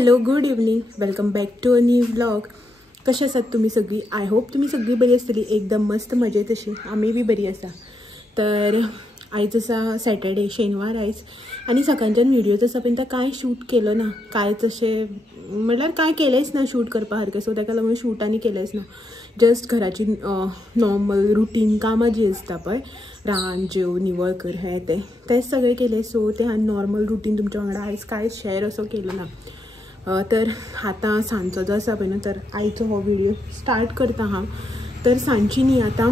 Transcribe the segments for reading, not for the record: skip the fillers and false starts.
Hello good evening, welcome back to a new vlog. कशा आसात तुम्ही सगळी? आय होप तुम्ही सगळी बरी आसतली, एकदम मस्त मजेत अशी. आम्ही बी बरी आसा. तर आयज आसा सॅटर्डे, शेनवार आयज, आणि सकाळच्यान व्हिडिओज आसा पण काय शूट केलो ना, कांयच अशें म्हटल्यार काय केलेंच ना शूट करपा सारकें. सो ताका लागून शूट आनी केलेंच ना. जस्ट घराची नॉर्मल रुटीन कामां जी आसता पळय, रांद जेव निवळ कर हें तेच सगळें केलें. सो ते नॉर्मल रुटीन तुमच्या वांगडा आयज कांयच शेअर असो केलो ना. तर आतां सांजचो जो आसा पळय न्हू, तर आयचो हो व्हिडिओ स्टार्ट करता हांव. तर सांजची न्ही आतां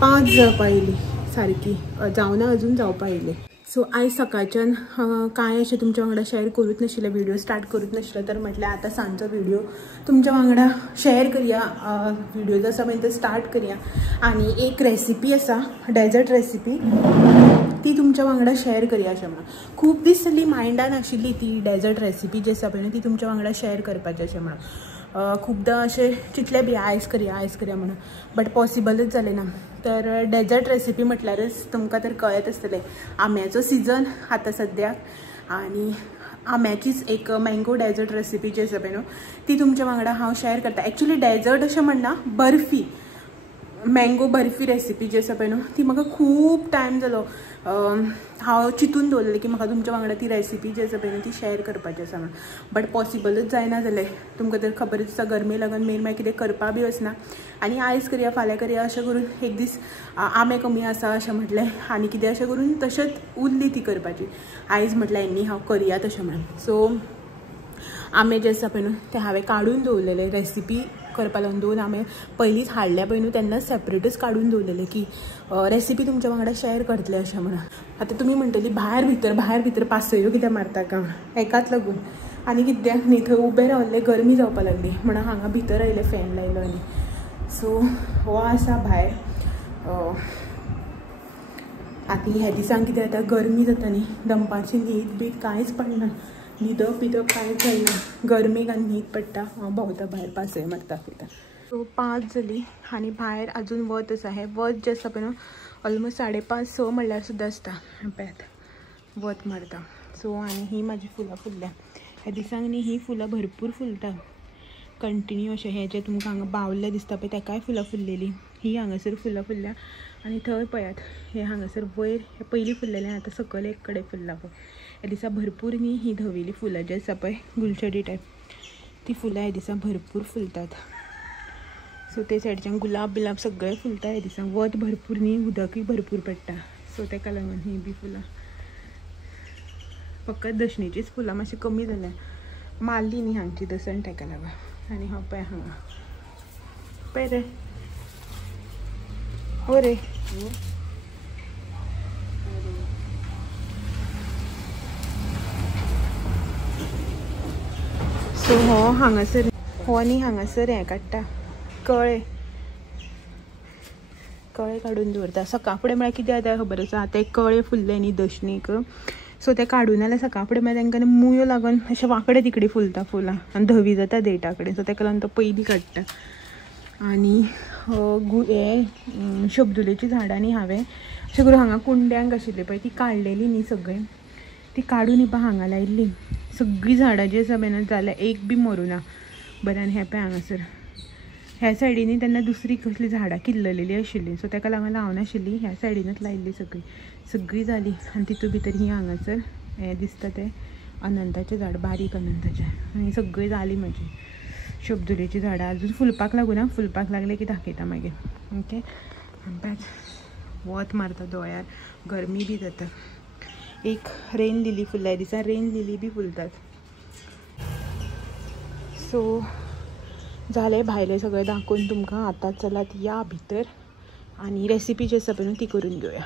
5 जावपा येयली सारकी, जावना अजून जावपा येयली. सो आयज सकाळच्यान कांय अशें तुमच्या वांगडा शेअर करूच नाशिल्लें, व्हिडिओ स्टार्ट करूच नाशिल्लो. तर म्हटल्यार आतां सांजचो व्हिडिओ तुमच्या वांगडा शेअर करया. व्हिडिओ जो आसा पळय तो स्टार्ट करया. आनी एक रेसिपी आसा, डेजर्ट रेसिपी, ती तुमच्या वांगडा शेअर करया अशें म्हणून. खूब दीस जाली मायंडान आशिल्ली ती डेजर्ट रेसिपी जी आसा पळय ती तुमच्या वांगडा शेअर करपाचें अशें म्हणून. खूबदां अशें चिंतलें बी आयज करया म्हणून, बट पॉसिबलच जालें ना. तर डेजर्ट रेसिपी म्हटल्यारच तुमकां तर कळत आसतलें, आंब्याचो सिजन आतां सद्याक, आनी आंब्याचीच एक मँगो डेजर्ट रेसिपी जी आसा पळय न्हू ती तुमच्या वांगडा हांव शेअर करता. एक्चुली डेजर्ट अशें म्हणना, बर्फी, मँगो बर्फी रेसिपी जी आसा पळय न्हू ती म्हाका खूब टायम जालो हांव चिंतून दवरलें की म्हाका तुमच्या वांगडा ती रेसिपी जी आसा पळय न्हू ती शेअर करपाची आसा म्हणून. बट पॉसिबलच जायना जालें. तुमकां तर खबरच आसा, गरमे लागून मेन मागीर कितें करपा बी वचना. आनी आयज करया फाल्यां करया अशें करून एक दीस आंबे कमी आसा अशें म्हटलें, आनी कितें अशें करून तशेंच उरली ती करपाची. आयज म्हटल्यार एन्नी हांव करया तशें म्हणून. सो आंबे जे आसा पळय न्हू ते हांवें काडून दवरलेले रेसिपी करपा लागून. 2 आंबे पयलींच हाडल्या पळय न्हू तेन्ना सेपरेटच काडून दवरलेले की रेसिपी तुमच्या वांगडा शेअर करतले अशें म्हणून. आतां तुमी म्हणटली भायर भितर पासयो कित्याक मारता काय हेकाच लागून, आनी कित्याक न्ही थंय उबें रावल्लें गरमी जावपा लागली म्हणून हांगा भितर आयलें, फॅन लायलो आनी. सो हो आसा भायर. आतां ह्या दिसांक कितें जाता, गरमी जाता न्ही, दनपारची न्हीद बीद कांयच पडना, न्हिदप कांयच जायना, गरमेक आनी न्हीद पडटा. हांव भोंवता भायर पासय मारता पळयता. सो 5 जाली आनी भायर अजून वत आसा. हें वत जें आसा पळय न्हू ऑलमोस्ट 5:30-6 म्हणल्यार सुद्दां आसता. पळयात वत मारता. सो आनी ही म्हाजी फुलां फुल्ल्या. ह्या दिसांक न्ही ही फुलां भरपूर फुलता कंटिन्यू अशें. हें जें तुमकां हांगा बावल्लें दिसता पळय ताकाय फुलां फुल्लेलीं, ही हांगासर फुलां फुल्ल्या. आनी थंय पळयात हें हांगासर वयर हें पयलीं फुल्लेलें, आतां सकयल एक कडेन फुल्ला पळय. ह्या दिसा भरपूर न्ही ही धवेली फुलां जी आसा पळय गुलछडी टायप, ती फुलां ह्या दिसा भरपूर फुलतात. सो ते सायडीच्यान गुलाब बिलाब सगळें फुलता ह्या दिसांक. वत भरपूर न्ही, उदकूय भरपूर पडटा. सो ताका लागून ही बी फुलां. फकत दशणीचीच फुलां मातशी कमी जाल्या, मारली न्ही हांगची दसण ताका लागून. आनी हांव पळय हांगा पळय रे, हो रे. सो हो हांगासर हो न्ही हांगासर हें काडटा, कळे काडून दवरता. सकाळ फुडें म्हळ्यार कितें जाता खबर आसा, आतां एक कळे फुल्ले न्ही दशणीक, सो ते काडून जाल्यार सकाळ फुडें मागीर तांकां मुयो लागून अशें वांकडे तिकडे फुलता फुलां आनी धवी जाता देठा कडेन. सो ताका लागून तो पयलीं काडटा. आनी हे शबदुलेची झाडां न्ही हांवें अशें करून हांगा कुंड्यांक आशिल्ली पळय ती काडलेली न्ही सगळीं, ती काडून इपा हांगा लायिल्ली. सगळीं झाडां जी आसा पळय जाल्यार एक बी मरुना बरें. आनी हें पळय हांगासर ह्या सायडीनी तेन्ना दुसरी कसली झाडां किल्ललेली आशिल्ली, सो ताका लागून लावनाशिल्ली. ह्या सायडीनूच लायिल्ली सगळीं जाली. आनी तितून भितर ही हांगासर हें दिसता तें अनंताचें झाड, बारीक अनंताचें. आनी सगळीं जाली म्हाजी शबदुलेची झाडां. अजून फुलपाक लागूना, फुलपाक लागले की दाखयता मागीर. ओके. वत मारता दोळ्यार, गरमी बी जाता. एक रेन लिली फुल्ल्या दिसा, रेन लिली बी फुलतात. सो जालें भायलें सगळें दाखोवन तुमकां. आतां चलात या भितर आनी रेसिपी जी आसा पळय ती करून घेवया.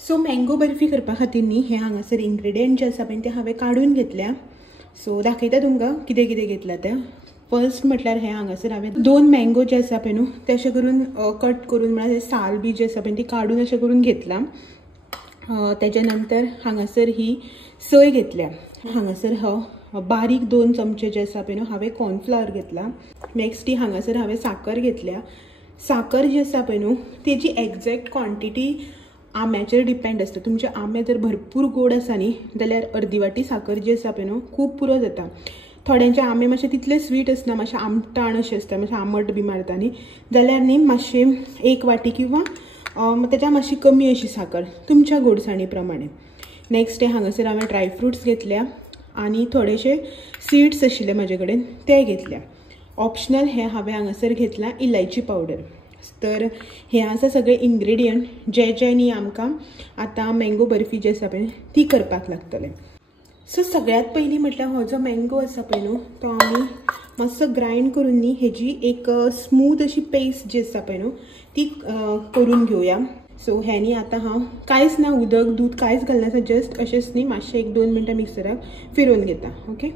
सो मँगो बर्फी करपा खातीर न्ही हे हांगासर इन्ग्रेडियंट जे आसा पळय ते हांवें काडून घेतल्या. सो दाखयता तुमकां कितें कितें घेतलां तें. फर्स्ट म्हटल्यार हें हांगासर हांवें 2 मँगो जे आसा पळय न्हू ते अशें करून कट करून म्हळ्यार साल बी जे आसा पळय ती काडून अशें करून घेतलां. तेच्या नंतर हांगासर ही सय घेतल्या. हांगासर बारीक 2 चमचे जे आसा पळय न्हू हांवें कॉर्नफ्लावर घेतला. नेक्स्ट हांगासर हांवें साखर घेतल्या. साखर जी आसा पळय न्हू तेजी एक्झॅक्ट क्वॉन्टिटी आम्याचेर डिपेंड आसता। तुमचे आंबे जर भरपूर गोड आसा न्ही जाल्यार अर्दी वाटी साखर जी आसा पळय न्हू खूब पुरो जाता। थोड्यांचे आंबे मातशे तितले स्वीट आसना, मातशे आमटाण अशें आसता, मातशे आंबट बी मारता न्ही जाल्यार न्ही मातशे 1 वाटी किंवा ताच्या मातशी कमी अशी साखर तुमच्या गोडसाणी प्रमाणे। नेक्स्ट डे हांगासर हांवें ड्रायफ्रुट्स घेतल्या आनी थोडेशे सीड्स आशिल्ले म्हाजे कडेन ते घेतल्या। ऑप्शनल हे हांवें हांगासर घेतला इलायची पावडर। तर हे आसा सगळे इन्ग्रेडियंट जे न्ही आमकां आतां मँगो बर्फी जी आसा पळय ती करपाक लागतले। सो सगळ्यात पयलीं म्हटल्यार हो जो मँगो आसा पळय न्हू तो आमी मातसो ग्राइंड करून न्ही हेजी एक स्मूथ अशी पेस्ट जी आसा पळय न्हू ती करून घेवया। सो हेनी आतां हांव कांयच ना उदक दूध कांयच घालनासतना जस्ट अशेंच न्ही मातशें 1-2 मिनटां मिक्सराक फिरोवन घेता। ओके,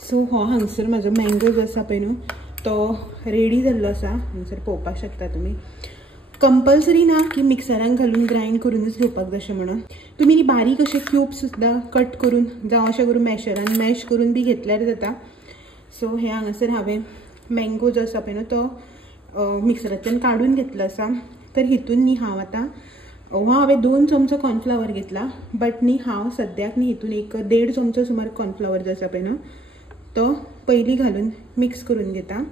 सो हो हांगसर म्हाजो मँगो जो आसा पळय न्हू तो रेडी जाल्लो आसा। हांगसर पळोवपाक शकता तुमी। कंपल्सरी ना की मिक्सरान घालून ग्राइंड करूनच घेवपाक जशें म्हणून तुमी न्ही बारीक अशे क्यूब्स सुद्दां कट करून जावं अशें करून मॅशरान मॅश करून बी घेतल्यार जाता। सो हे हांगासर हांवें मँगो जो आसा पळय न्हू तो मिक्सरांतल्यान काडून घेतलो आसा। तर हितून न्ही हांव आतां हांवें 2 चमचो कॉर्नफ्लावर घेतला, बट न्ही हांव सद्याक न्ही हितून एक 1.5 चमचो सुमार कॉर्नफ्लावर जो आसा पळय न्हू तो पयलीं घालून मिक्स करून घेता।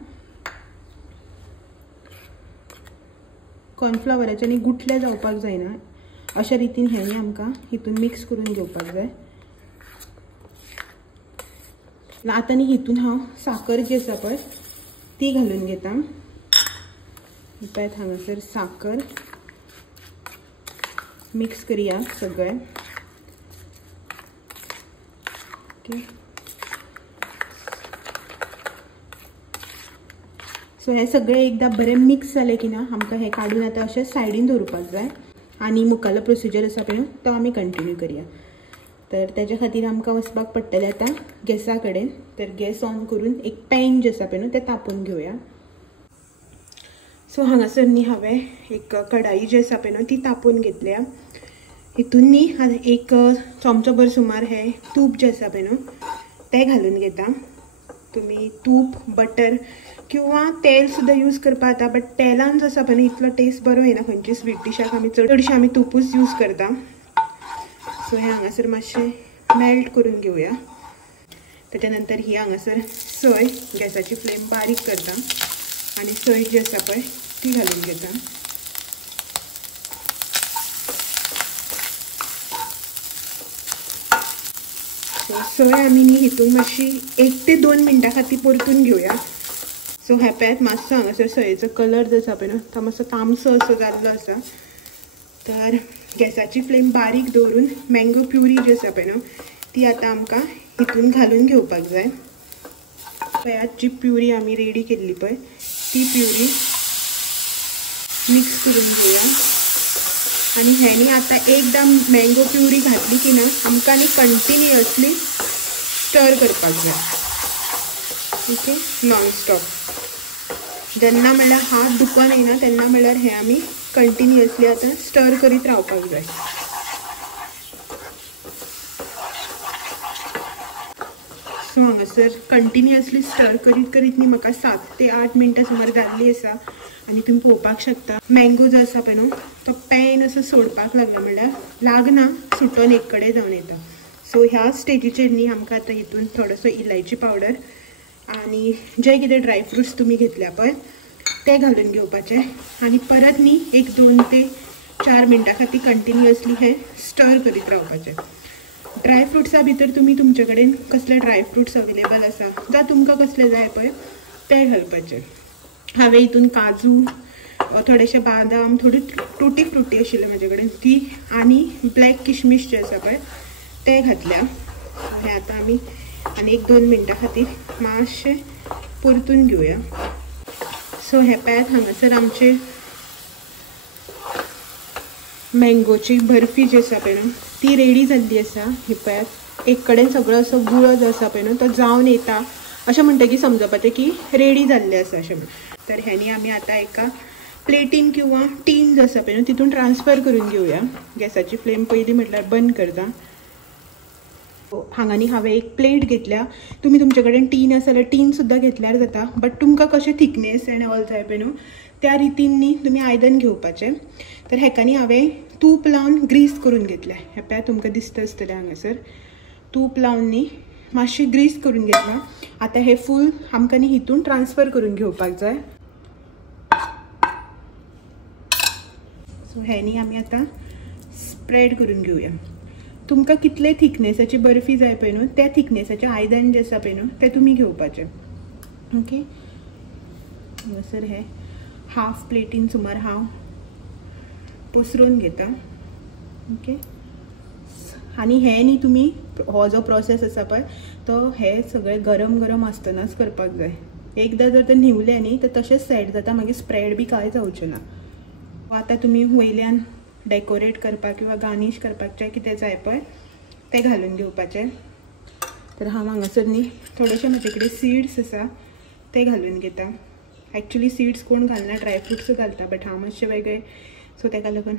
कॉर्नफ्लावराचे न्ही गुठले जावपाक जायना अशा रितीन हें आमकां हितून मिक्स करून घेवपाक जाय। आतां न्ही हितून हांव साखर जी आसा पळय ती घालून घेता। पळयत हांगासर साखर मिक्स करुया सगळें। ओके, सो हे सगळें एकदां बरें मिक्स जालें की ना आमकां हे काडून आतां अशें सायडीन दवरपाक जाय आनी मुखाल्लो प्रोसिजर आसा पळय तो आमी कंटिन्यू करुया। तर तेज्या खातीर आमकां वचपाक पडटलें आतां गॅसा कडेन। तर गॅस ऑन करून एक पॅन जे आसा पळय न्हू तें तापोवन घेवया। सो हांगासर न्ही हांवें एक कढाई जी आसा पळय न्हू ती तापोवन घेतल्या। हितून न्ही एक चमचो भर सुमार हे तूप जे आसा पळय न्हू तें घालून घेता। तुमी तूप बटर किंवा तेल सुद्दां यूज करपा जाता, बट तेलान जो आसा पळय न्ही इतलो टेस्ट बरो येना खंयची स्वीट डिशाक आमी चडशे आमी तुपूच यूज करता। सो हे हांगासर मातशें मेल्ट करून घेवया। त्याच्या नंतर ही हांगासर सोय गॅसाची फ्लेम बारीक करता आनी सोय जी आसा पळय ती घालून घेता। सोय आमी न्ही हितून मातशी 1 ते 2 मिनटां खातीर परतून घेवया। सो हे पळयात मातसो हांगासर सोयेचो कलर जो आसा पळय न्हू तो मातसो तामसो असो जाल्लो आसा। तर गॅसाची फ्लेम बारीक दवरून मँगो प्युरी जी आसा पळय न्हू ती आतां आमकां हितून घालून घेवपाक जाय। पळयात जी प्युरी आमी रेडी केल्ली पळय ती प्युरी मिक्स करून घेवया आनी हेनी आतां एकदां मँगो प्युरी घातली की ना आमकां न्ही कंटिन्युअसली स्टर करपाक जाय। Okay, non stop. जेन्ना म्हणल्यार हात दुखोन येना तेन्ना म्हणल्यार हे आमी कंटिन्युअसली आतां स्टर करीत रावपाक जाय। सो हांगासर कंटिन्युअसली स्टर करीत करीत न्ही म्हाका 7 ते 8 मिनटां सुमार जाल्ली आसा आनी तुमी पळोवपाक शकता मँगो जो आसा पळय न्हू तो पेन असो सोडपाक लागला, म्हणल्यार लागना सुटोन एक कडेन जावन येता। सो ह्या स्टेजीचेर न्ही आमकां आतां हितून थोडोसो इलायची पावडर आनी जे कितें ड्रायफ्रुट्स तुमी घेतल्या पळय ते घालून घेवपाचे आनी परत न्ही एक 2 ते 4 मिनटां खातीर कंटिन्युअसली हे स्टर करीत रावपाचे। ड्रायफ्रुट्सा भितर तुमी तुमचे कडेन कसले ड्रायफ्रुट्स अवेलेबल आसा जावं तुमकां कसले जाय पळय ते घालपाचे। हांवें हितून काजू, थोडेशे बादाम, थोडी टुटी फ्रुटी आशिल्ले म्हाजे कडेन ती आनी ब्लॅक किशमिश जे आसा पळय ते घातल्या। हे आतां आमी आनी 1-2 मिनटां खातीर मातशें परतून घेवया। सो हे पळयात हांगासर आमचे मँगोची बर्फी जी आसा पळय न्हू ती रेडी जाल्ली आसा। ही पळयात एक कडेन सगळो असो गुळो जो आसा पळय न्हू तो जावन येता अशें म्हणटकीर समजपाचें की रेडी जाल्लें आसा अशें म्हणून। तर हेनी आमी आतां एका प्लेटीन किंवा टीन जो आसा पळय न्हू तितून ट्रान्सफर करून घेवया। गॅसाची फ्लेम पयलीं म्हटल्यार बंद करता हांगानी हांवें एक प्लेट घेतल्या. तुम्ही तुमचे कडेन टीन आसा जाल्यार टीन सुद्दां घेतल्यार जाता, बट तुमकां कशें थिकनेस एंड ऑल जाय पळय न्हू त्या रितीन न्ही तुमी आयदन घेवपाचें. तर हेकानी हांवें तूप लावन ग्रीस करून घेतलें. हे पळय तुमकां दिसता आसतलें हांगासर तूप लावन न्ही मातशें ग्रीस करून घेतलां. आतां हे फूल आमकां न्ही हितून ट्रान्सफर करून घेवपाक जाय. सो हे न्ही आमी आतां स्प्रेड करून घेवया. तुमकां कितले थिकनेसाची बर्फी जाय पळय न्हू त्या थिकनेसाचें आयदन जें आसा पळय न्हू तें तुमी घेवपाचें. ओके, हांगासर हे हाफ प्लेटीन सुमार हांव पसरून घेता. ओके, आनी हे न्ही तुमी हो जो प्रोसेस आसा पळय तो हे सगळें गरम गरम आसतनाच करपाक जाय. एकदां जर ते न्हिवलें न्ही तर तशेंच सेट जाता, मागीर स्प्रेड बी कांय जावचें ना. आतां तुमी वयल्यान डेकोरेट करपाक किंवा गार्निश करपाक जें कितें जाय पळय तें घालून घेवपाचें. तर हांव हांगासर न्ही थोडेशे म्हजे कडेन सीड्स आसा ते घालून घेता. एक्चुअली सीड्स कोण घालना, ड्रायफ्रुट्स घालता, बट हांव मातशें वेगळे सो ताका लागून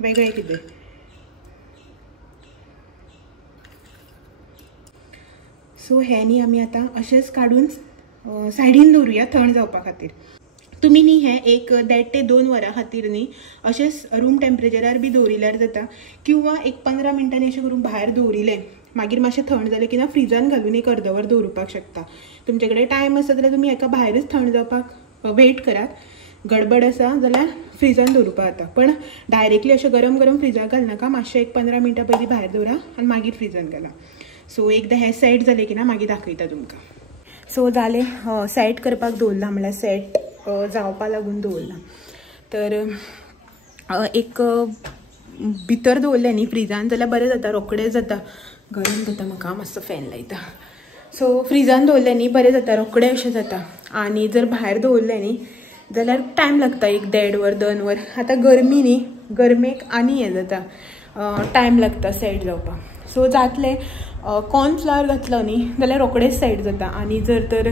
वेगळें कितें. सो हे न्ही आमी आतां अशेंच काडून सायडीन दवरुया थंड जावपा खातीर. तुमी न्ही हे एक 1.5 ते 2 वरां खातीर न्ही अशेंच रूम टेम्परेचरार बी दवरिल्यार जाता, किंवा एक 15 मिनटांनी अशें करून भायर दवरिलें मागीर मातशें थंड जालें की ना फ्रिजान घालून एक अर्द वर दवरुपाक शकता. तुमचे कडेन टायम आसा जाल्यार तुमी हेका भायरच थंड जावपाक वेट करात. गडबड आसा जाल्यार फ्रिजान दवरुपा जाता, पण डायरेक्टली अशें गरम गरम फ्रिजाक घालनाका. मातशें एक 15 मिनटां पयलीं भायर दवरा आनी मागीर फ्रिजान घाला. सो एकदां हे सेट जालें की ना मागीर दाखयता तुमकां. सो जालें, सेट करपाक दवरला म्हळ्यार सेट जावपा लागून दवरला. तर एक भितर दवरलें न्ही फ्रिजान जाल्यार बरें जाता, रोखडें जाता. गरम जाता म्हाका, मातसो फॅन लायता. सो फ्रिजान दवरलें न्ही बरें जाता, रोखडें अशें जाता. आनी जर भायर दवरलें न्ही जाल्यार टायम लागता, एक 1.5 वर 2 वर. आतां गरमी न्ही, गरमेक आनी हें जाता, टायम लागता सेट जावपाक. सो जातलें. कॉर्नफ्लावर घातलो न्ही जाल्यार रोखडेंच सेट जाता, आनी जर तर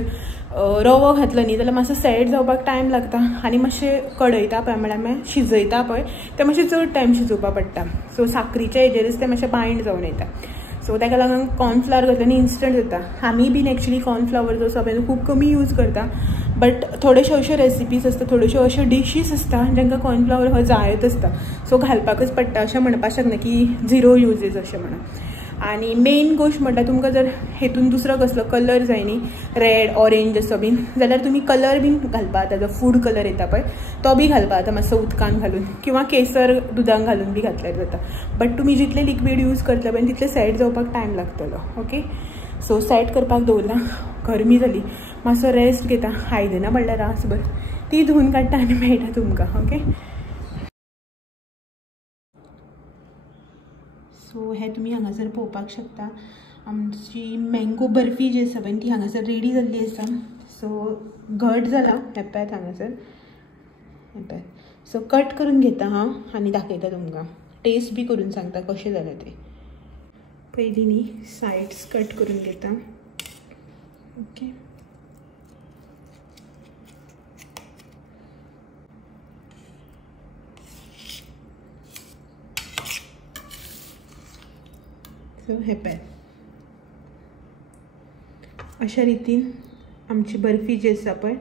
रवो घातलो न्ही जाल्यार मातसो सेट जावपाक टायम लागता, आनी मातशें कढयता पळय म्हळ्यार शिजयता पळय तें मातशें चड टायम शिजोवपा पडटा. सो साखरीच्या हेजेरच तें मातशें बायंड जावन येता. सो ताका लागून कॉर्नफ्लावर घातलो न्ही इन्स्टंट जाता. आमी बीन एक्चुअली कॉर्नफ्लावर जो आसा पळय खूब कमी यूज करता, बट थोड्योश्यो अश्यो रेसिपीज आसता, थोड्योश्यो अश्यो डिशीज आसता जांकां कॉर्नफ्लावर हो जायच आसता. सो घालपाकच पडटा, अशें म्हणपाक शकना की झिरो युजेस अशें म्हणून. आनी मेन गोश्ट म्हणल्यार तुमकां जर हेतून दुसरो कसलो कलर जाय न्ही, रेड ऑरेंज असो बीन, जाल्यार तुमी कलर बीन घालपा जाता. जो फूड कलर येता पळय तो बी घालपा जाता मातसो उदकान घालून, किंवा केसर दुदान घालून बी घातल्यार जाता. बट तुमी जितले लिक्वीड यूज करतले पळय तितले सेट जावपाक टायम लागतलो. ओके, सो सेट करपाक दवरला. गरमी जाली, मातसो रेस्ट घेता. आयदनां म्हणल्यार रासभर ती धुवन काडटा आनी मेळटा तुमकां. ओके, सो हे तुमी हांगासर पळोवपाक शकता. आमची मँगो बर्फी जी आसा पळय ती हांगासर रेडी जाल्ली आसा. सो घट जाला हे पळयात हांगासर, हे पळय. सो कट करून घेता हांव आनी दाखयता तुमकां. टेस्ट बी करून सांगता कशें जालें तें. पयलीं न्ही सायड्स कट करून घेता. ओके, सो हे पळय अशा रितीन आमची बर्फी जी आसा पळय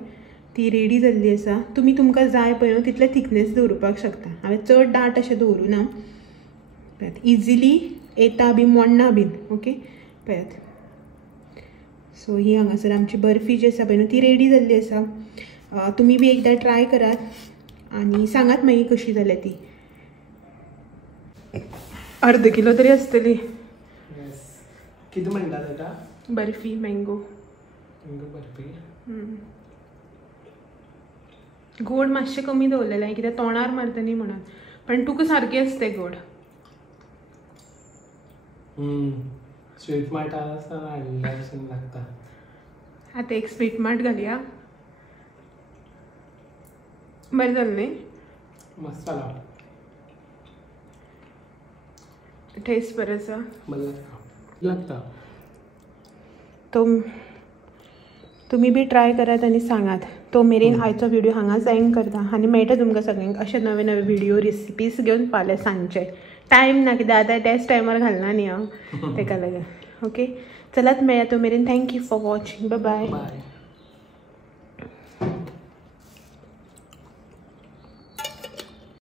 ती रेडी जाल्ली आसा. तुमी तुमकां जाय पळय न्हू तितले थिकनेस दवरुपाक शकता. हांवें चड दाट अशें दवरूं ना. पळयात इजिली येता बी, मोडना बीन. ओके, पळयात. सो ही हांगासर आमची बर्फी जी आसा पळय न्हू ती रेडी जाल्ली आसा. तुमी बी एकदां ट्राय करात आनी सांगात मागीर कशी जाल्या ती. अर्द किलो तरी आसतली. किती म्हणटा तेका? बर्फी मँगो बर्फी. गोड मातशें कमी दवरलेलें हांवें, कित्याक तोंडार मारता न्ही म्हणून. पण तुका सारकें आसता गोड. स्वीट मार्ट लागता. आतां एक स्वीट मार्ट घालया. बरें जालें न्ही? मस्त जाला. टेस्ट बरें आसा. बरें लागता. तुमी बी ट्राय करात आनी सांगात. तो मेरेन आयचो व्हिडिओ हांगाच एंड करता आनी मेळटा तुमकां सगळ्यांक अशे नवे नवे व्हिडिओ रेसिपीज घेवन फाल्यां सांजचे. टायम ना कित्याक आतां त्याच टायमार घालना न्ही हांव, ताका लागून. ओके चलात मेळया तो मेरेन thank you for watching bye bye bye